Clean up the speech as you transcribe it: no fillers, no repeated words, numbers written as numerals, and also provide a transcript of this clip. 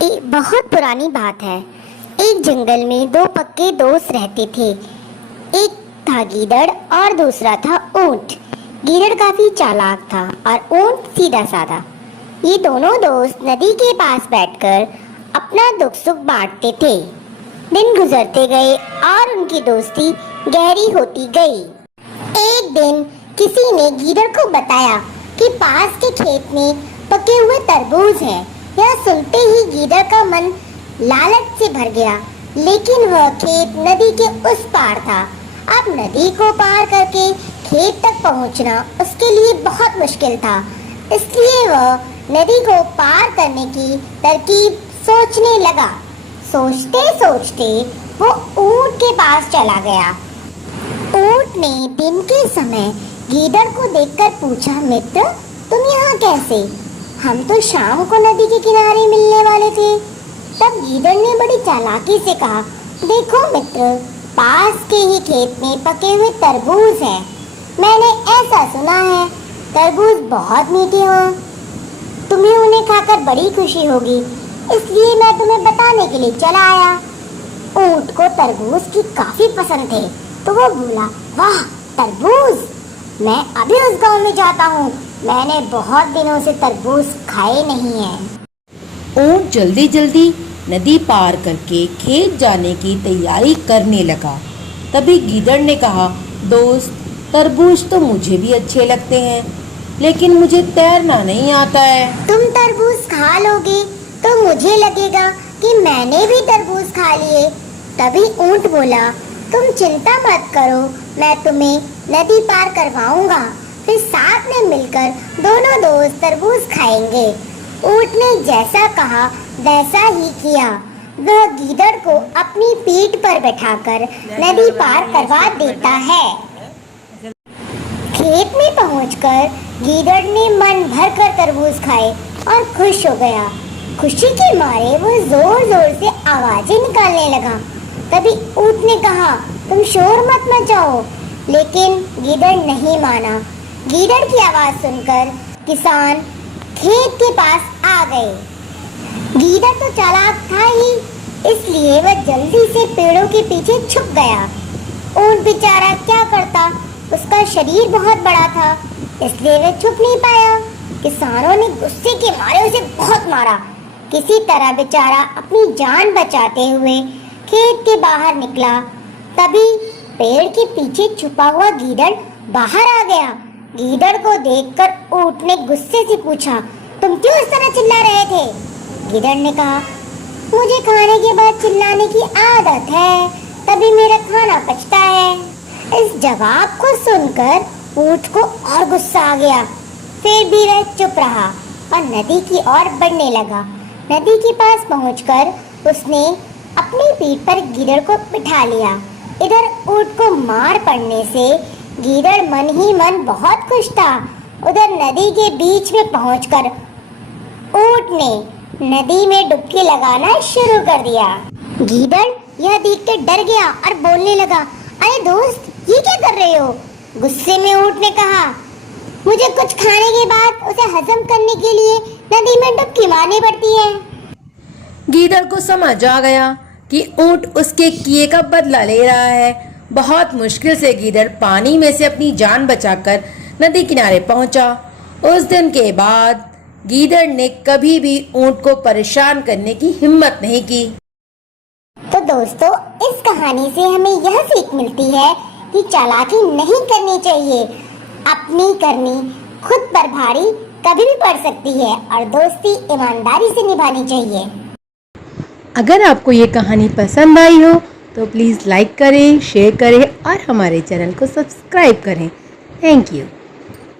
एक बहुत पुरानी बात है। एक जंगल में दो पक्के दोस्त रहते थे। एक था गीदड़ और दूसरा था ऊंट। गीदड़ काफी चालाक था और ऊंट सीधा साधा। ये दोनों दोस्त नदी के पास बैठकर अपना दुख सुख बांटते थे। दिन गुजरते गए और उनकी दोस्ती गहरी होती गई। एक दिन किसी ने गीदड़ को बताया कि पास के खेत में पके हुए तरबूज है। यह सुनते ही गीदड़ का मन लालच से भर गया, लेकिन वह खेत नदी के उस पार था। अब नदी को पार करके खेत तक पहुंचना उसके लिए बहुत मुश्किल था, इसलिए वह नदी को पार करने की तरकीब सोचने लगा। सोचते सोचते वो ऊंट के पास चला गया। ऊंट ने दिन के समय गीदड़ को देखकर पूछा, मित्र तुम यहाँ कैसे? हम तो शाम को नदी के किनारे मिलने वाले थे। तब गीदड़ ने बड़ी चालाकी से कहा, देखो मित्र, पास के ही खेत में पके हुए तरबूज हैं। मैंने ऐसा सुना है तरबूज बहुत मीठे हो, तुम्हें उन्हें खाकर बड़ी खुशी होगी, इसलिए मैं तुम्हें बताने के लिए चला आया। ऊंट को तरबूज की काफी पसंद थे, तो वो बोला, वाह तरबूज, मैं अभी उस गांव में जाता हूँ। मैंने बहुत दिनों से तरबूज खाए नहीं हैं। ऊंट जल्दी जल्दी नदी पार करके खेत जाने की तैयारी करने लगा। तभी गीदड़ ने कहा, दोस्त तरबूज तो मुझे भी अच्छे लगते हैं, लेकिन मुझे तैरना नहीं आता है। तुम तरबूज खा लोगे तो मुझे लगेगा कि मैंने भी तरबूज खा लिए। तभी ऊंट बोला, तुम चिंता मत करो, मैं तुम्हें नदी पार करवाऊंगा, फिर साथ में मिलकर दोनों दोस्त तरबूज खाएंगे। ऊंट ने जैसा कहा वैसा ही किया। वह गीदड़ को अपनी पीठ पर बैठाकर नदी पार करवा देता है। खेत में पहुंचकर गीदड़ ने मन भर कर तरबूज खाए और खुश हो गया। खुशी के मारे वो जोर जोर से आवाजें निकालने लगा। तभी ऊंट ने कहा, तुम शोर मत मचाओ, लेकिन गीदड़ नहीं माना। गीदड़ की आवाज सुनकर किसान खेत के पास आ गए। गीदड़ तो चालाक था ही, इसलिए वह जल्दी से पेड़ों के पीछे छुप गया। ऊंट बेचारा क्या करता, उसका शरीर बहुत बड़ा था, इसलिए वह छुप नहीं पाया। किसानों ने गुस्से के मारे उसे बहुत मारा। किसी तरह बेचारा अपनी जान बचाते हुए खेत के बाहर निकला। तभी पेड़ के पीछे छुपा हुआ गीदड़ बाहर आ गया। गीदड़ को देखकर ऊंट ने गुस्से से पूछा, तुम क्यों इस तरह चिल्ला रहे थे? गीदड़ ने कहा, मुझे खाने के बाद चिल्लाने की आदत है, तभी मेरा खाना पचता है। इस जवाब को सुनकर ऊंट को और गुस्सा आ गया। फिर भी वह चुप रहा और नदी की ओर बढ़ने लगा। नदी के पास पहुंचकर उसने अपनी पीठ पर गीदड़ को बिठा लिया। इधर ऊंट को मार पड़ने से गीदड़ मन ही मन बहुत खुश था। उधर नदी के बीच में पहुंचकर ऊंट ने नदी में डुबकी लगाना शुरू कर दिया। गीदड़ यह देखकर डर गया और बोलने लगा, अरे दोस्त, ये क्या कर रहे हो? गुस्से में ऊंट ने कहा, मुझे कुछ खाने के बाद उसे हजम करने के लिए नदी में डुबकी मारनी पड़ती है। गीदड़ को समझ आ गया कि ऊंट उसके किए का बदला ले रहा है। बहुत मुश्किल से गीदड़ पानी में से अपनी जान बचाकर नदी किनारे पहुंचा। उस दिन के बाद गीदड़ ने कभी भी ऊंट को परेशान करने की हिम्मत नहीं की। तो दोस्तों, इस कहानी से हमें यह सीख मिलती है कि चालाकी नहीं करनी चाहिए। अपनी करनी खुद पर भारी कभी भी पड़ सकती है और दोस्ती ईमानदारी से निभानी चाहिए। अगर आपको ये कहानी पसंद आई हो तो प्लीज़ लाइक करें, शेयर करें और हमारे चैनल को सब्सक्राइब करें। Thank you.